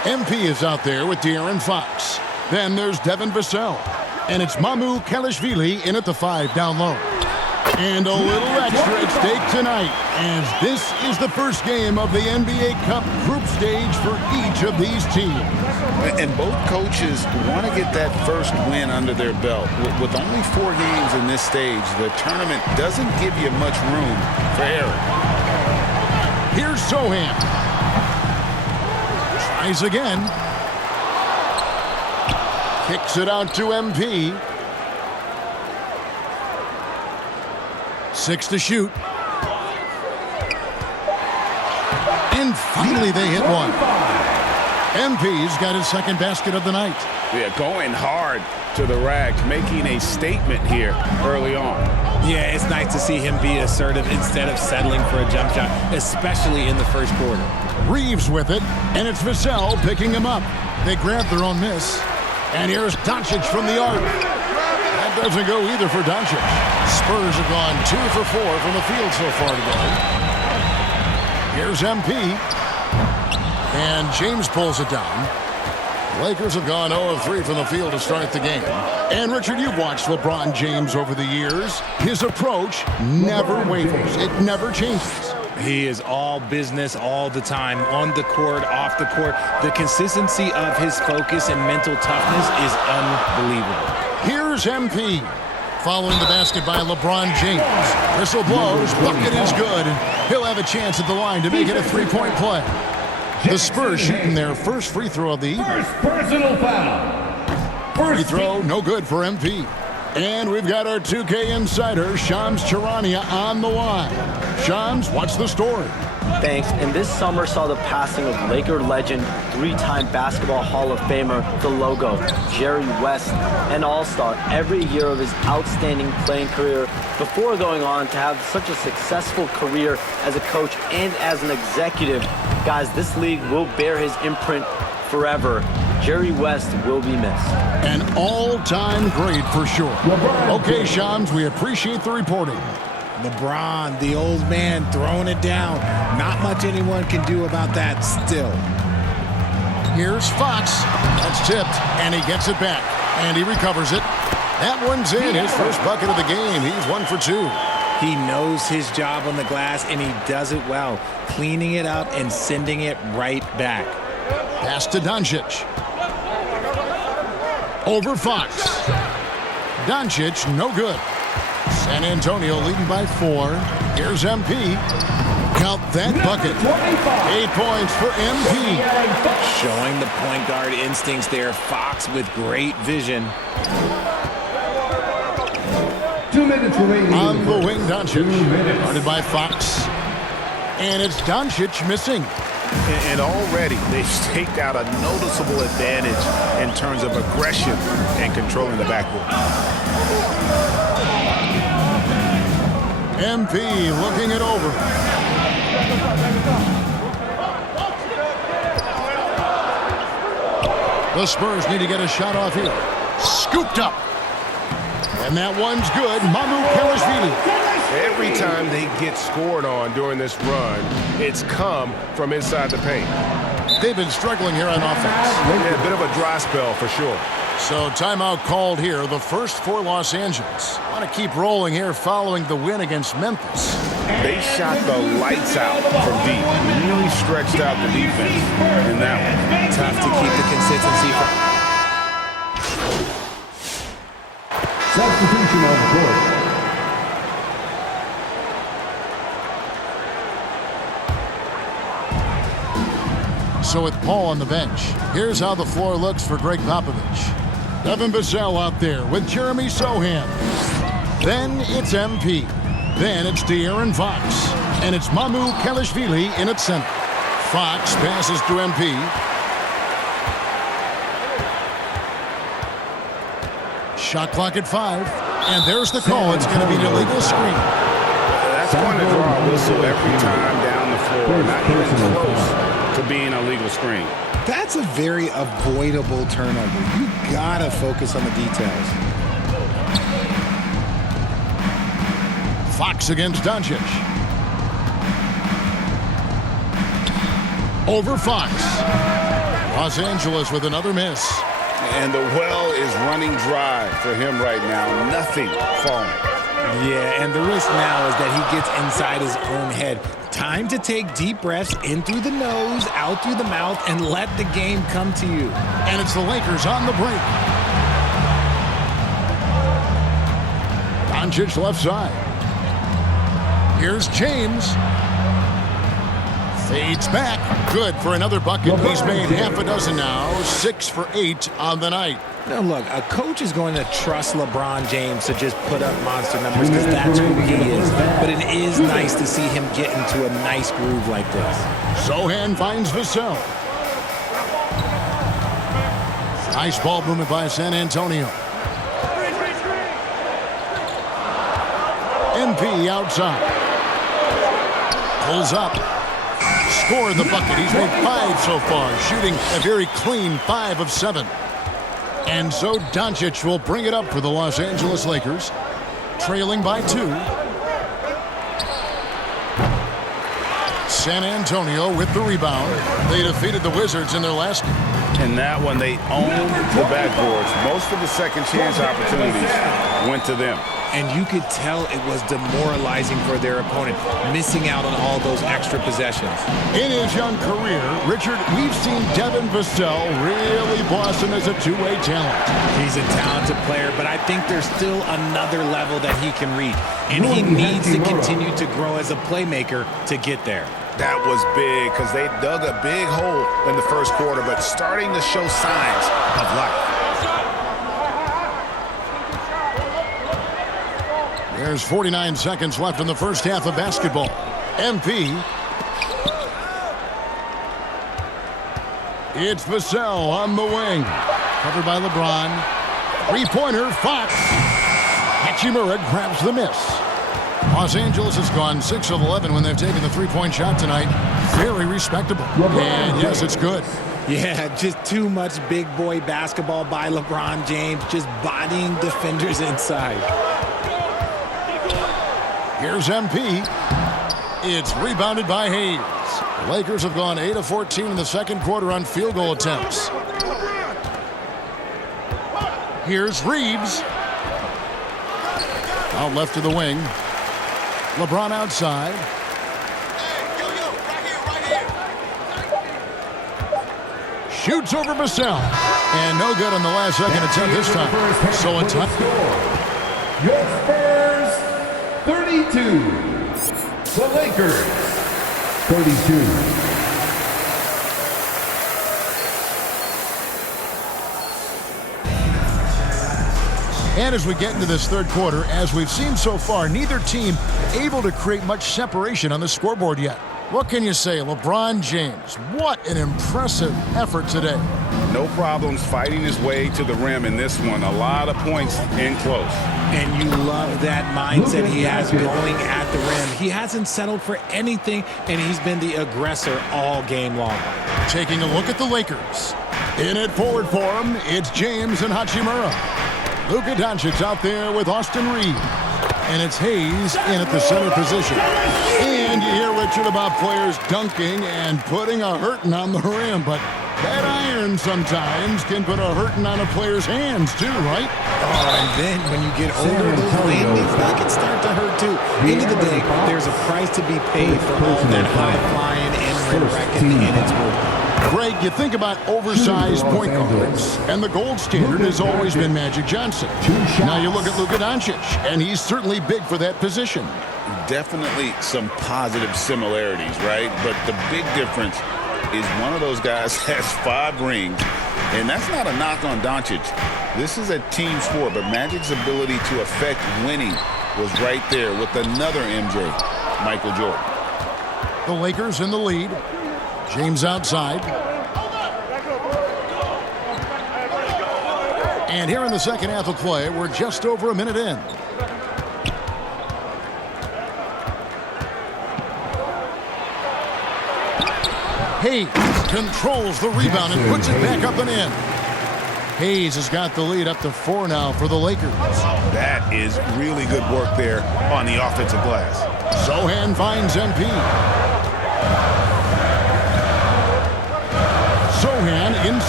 MP is out there with De'Aaron Fox. Then there's Devin Vassell. And it's Mamu Kelishvili in at the 5 down low. And a little extra at stake tonight, as this is the first game of the NBA Cup group stage for each of these teams. And both coaches want to get that first win under their belt. With only 4 games in this stage, the tournament doesn't give you much room for error. Here's Sochan. Tries again. Kicks it out to MP. 6 to shoot. And finally they hit one. MP's got his second basket of the night. Yeah, going hard to the rack, making a statement here early on. Yeah, it's nice to see him be assertive instead of settling for a jump shot, especially in the first quarter. Reeves with it, and it's Vassell picking him up. They grab their own miss. And here's Doncic from the arc. That doesn't go either for Doncic. Spurs have gone 2 for 4 from the field so far today. Here's MP. And James pulls it down. Lakers have gone 0 of 3 from the field to start the game. And Richard, you've watched LeBron James over the years. His approach never wavers. It never changes. He is all business all the time, on the court, off the court. The consistency of his focus and mental toughness is unbelievable. Here's MP. Following the basket by LeBron James. Whistle blows, bucket is good, and he'll have a chance at the line to make it a 3-point play. The Spurs shooting their first free throw of the evening. First personal foul. Free throw, no good for MP. And we've got our 2K insider, Shams Charania, on the line. Shams, what's the story? Thanks. And this summer saw the passing of Laker legend, 3-time Basketball Hall of Famer, the logo, Jerry West, an all-star every year of his outstanding playing career before going on to have such a successful career as a coach and as an executive. Guys, this league will bear his imprint forever. Jerry West will be missed. An all-time great for sure. Okay, Shams, we appreciate the reporting. LeBron, the old man, throwing it down. Not much anyone can do about that still. Here's Fox. That's tipped, and he gets it back. And he recovers it. That one's in. His first bucket of the game. He's 1 for 2. He knows his job on the glass, and he does it well, cleaning it up and sending it right back. Pass to Doncic. Over Fox. Doncic, no good. San Antonio leading by 4. Here's MP. Count that bucket. 8 points for MP. Showing the point guard instincts there. Fox with great vision. 2 minutes remaining. On the wing, Doncic. Guarded by Fox. And it's Doncic missing. And already they've staked out a noticeable advantage in terms of aggression and controlling the backcourt. MP looking it over. The Spurs need to get a shot off here. Scooped up. And that one's good. Mamu Kelishvili. Every time they get scored on during this run, it's come from inside the paint. They've been struggling here on offense. Yeah, a bit of a dry spell for sure. So timeout called here, the first for Los Angeles. Want to keep rolling here following the win against Memphis. They shot the lights out from deep. Really stretched out the defense in that one. Tough to keep the consistency. Substitution on the court. So with Paul on the bench, here's how the floor looks for Greg Popovich. Devin Vassell out there with Jeremy Sochan. Then it's MP. Then it's De'Aaron Fox. And it's Mamu Kelishvili in at center. Fox passes to MP. Shot clock at 5. And there's the call. It's going to be an illegal screen. That's going to draw a whistle every time down the floor. Not even close to being a legal screen. That's a very avoidable turnover. You gotta focus on the details. Fox against Doncic. Over Fox. Los Angeles with another miss. And the well is running dry for him right now. Nothing falling. Yeah, and the risk now is that he gets inside his own head. Time to take deep breaths in through the nose, out through the mouth, and let the game come to you. And it's the Lakers on the break. Doncic left side. Here's James. Fades back. Good for another bucket. He's made half a dozen now. 6 for 8 on the night. Now, look, a coach is going to trust LeBron James to just put up monster numbers because that's who he is. But it is nice to see him get into a nice groove like this. Sochan finds Vassell. Nice ball movement by San Antonio. MP outside. Pulls up. Scored the bucket. He's made 5 so far, shooting a very clean 5 of 7. And so Doncic will bring it up for the Los Angeles Lakers, trailing by 2. San Antonio with the rebound. They defeated the Wizards in their last game. In that one, they owned the backboards. Most of the second chance opportunities went to them. And you could tell it was demoralizing for their opponent, missing out on all those extra possessions. In his young career, Richard, we've seen Devin Vassell really blossom as a two-way talent. He's a talented player, but I think there's still another level that he can reach. And he needs to continue to grow as a playmaker to get there. That was big because they dug a big hole in the first quarter, but starting to show signs of life. There's 49 seconds left in the first half of basketball. MP. It's Vassell on the wing. Covered by LeBron. Three-pointer, Fox. Hachimura grabs the miss. Los Angeles has gone 6 of 11 when they've taken the three-point shot tonight. Very respectable. And yes, it's good. Yeah, just too much big boy basketball by LeBron James, just bodying defenders inside. Here's MP. It's rebounded by Hayes. The Lakers have gone 8 of 14 in the second quarter on field goal attempts. Here's Reeves. Out left to the wing. LeBron outside. Shoots over Vassell. And no good on the last second attempt this time. So a time. Your Spurs, 32. The Lakers, 32. And as we get into this third quarter, as we've seen so far, neither team able to create much separation on the scoreboard yet. What can you say? LeBron James, what an impressive effort today. No problems fighting his way to the rim in this one. A lot of points in close. And you love that mindset he has going at the rim. He hasn't settled for anything, and he's been the aggressor all game long. Taking a look at the Lakers. In it forward for him, it's James and Hachimura. Luka Doncic out there with Austin Reeves. And it's Hayes in at the center position. And you hear, Richard, about players dunking and putting a hurting on the rim. But that iron sometimes can put a hurting on a player's hands, too, right? Oh, and then when you get older, those landings, they can start to hurt, too. End of the day, there's a price to be paid for all that high-flying and rim wrecking, and it's worth it. Greg, you think about oversized point guards, and the gold standard has always been Magic Johnson. Now you look at Luka Doncic, and he's certainly big for that position. Definitely some positive similarities, right? But the big difference is one of those guys has 5 rings, and that's not a knock on Doncic. This is a team sport, but Magic's ability to affect winning was right there with another MJ, Michael Jordan. The Lakers in the lead. James outside. And here in the second half of play, we're just over a minute in. Hayes controls the rebound and puts it back up and in. Hayes has got the lead up to 4 now for the Lakers. That is really good work there on the offensive glass. Sochan finds MP. Sochan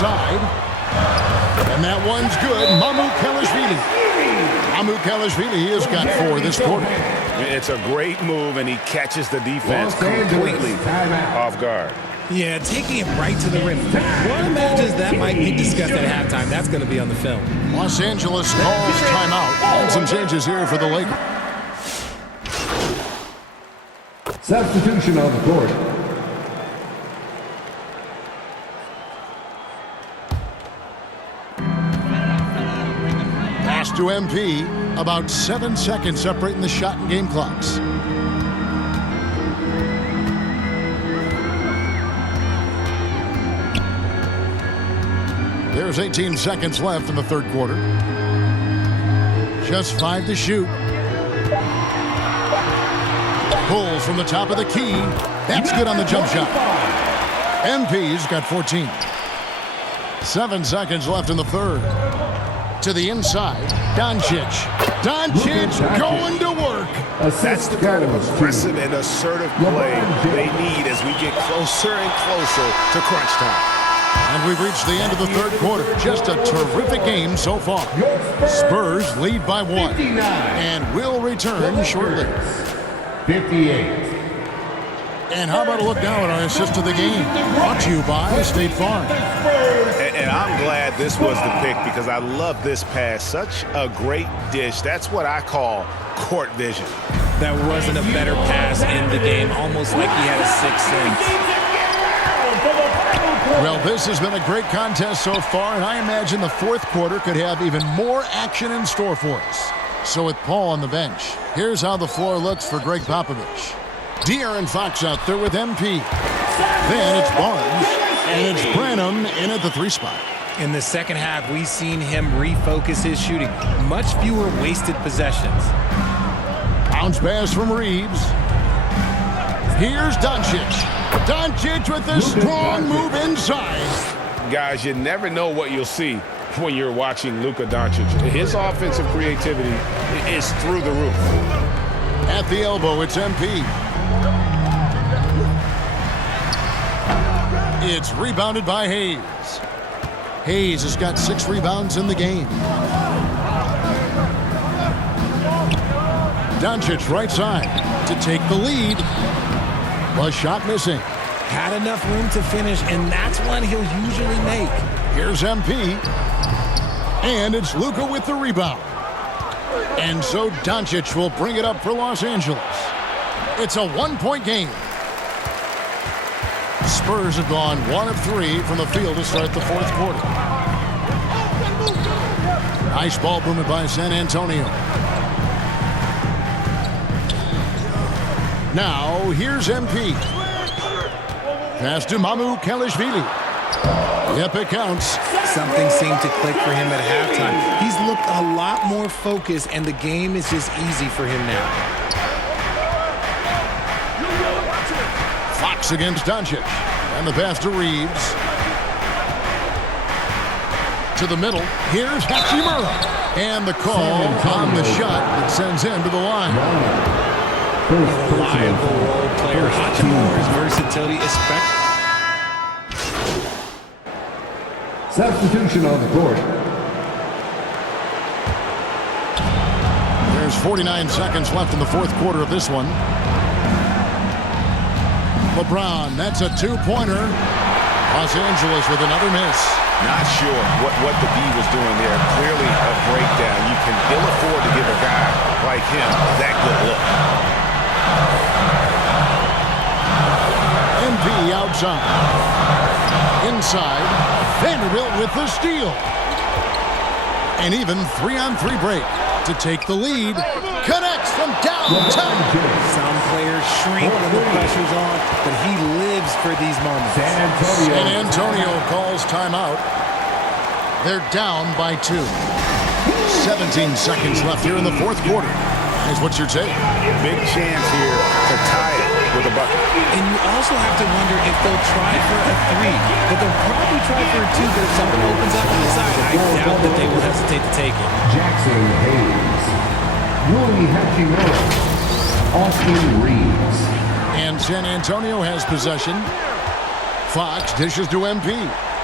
inside. And that one's good. Mamoukelashvili. Mamoukelashvili has got 4 this quarter. It's a great move, and he catches the defense completely off guard. Yeah, taking it right to the rim. One imagines that might be discussed at halftime. That's going to be on the film. Los Angeles calls timeout. And some changes here for the Lakers. Substitution on the court. Pass to MP. About 7 seconds separating the shot and game clocks. There's 18 seconds left in the third quarter. Just 5 to shoot. Pulls from the top of the key. That's good on the jump shot. MP's got 14. 7 seconds left in the third. To the inside. Doncic. Doncic going to work. That's the kind of aggressive and assertive play they need as we get closer and closer to crunch time. And we've reached the end of the third quarter. Just a terrific game so far. Spurs lead by 1 and will return shortly. 58. And how about a look now at our assist of the game? Brought to you by State Farm. And I'm glad this was the pick because I love this pass. Such a great dish. That's what I call court vision. That wasn't a better pass in the game. Almost like he had a sixth sense. Well, this has been a great contest so far, and I imagine the fourth quarter could have even more action in store for us. So with Paul on the bench, here's how the floor looks for Greg Popovich. De'Aaron Fox out there with MP. Then it's Barnes, and it's Branham in at the 3 spot. In the second half, we've seen him refocus his shooting. Much fewer wasted possessions. Bounce pass from Reeves. Here's Doncic. Doncic with a strong move inside. Guys, you never know what you'll see when you're watching Luka Doncic. His offensive creativity is through the roof. At the elbow, it's MP. It's rebounded by Hayes. Hayes has got 6 rebounds in the game. Doncic right side to take the lead. Was shot missing. Had enough room to finish, and that's one he'll usually make. Here's MP. And it's Luka with the rebound. And so Doncic will bring it up for Los Angeles. It's a 1-point game. Spurs have gone 1 of 3 from the field to start the fourth quarter. Nice ball movement by San Antonio. Now, here's MP. Pass to Mamoukelashvili. Yep, it counts. Something seemed to click for him at halftime. He's looked a lot more focused, and the game is just easy for him now. Fox against Doncic. And the pass to Reeves. To the middle. Here's Hachimura. And the call on the shot that sends him to the line. Reliable role player. Hachimura's versatility is Substitution on the court. There's 49 seconds left in the fourth quarter of this one. LeBron, that's a 2-pointer. Los Angeles with another miss. Not sure what the D was doing there. Clearly a breakdown. You can ill afford to give a guy like him that good look. MP outside. Inside. Vanderbilt with the steal. And even 3-on-3 break to take the lead. Connects from downtown. Some players shrink when the pressure's on, but he lives for these moments. San Antonio calls timeout. They're down by 2. 17 seconds left here in the fourth quarter. Is what you're saying. Big chance here to tie it with a bucket. And you also have to wonder if they'll try for a 3. But they'll probably try for a 2, but if something opens up on the side, I doubt that they will hesitate to take it. Jackson Hayes. Rui Hachimura. Austin Reeves. And San Antonio has possession. Fox dishes to MP.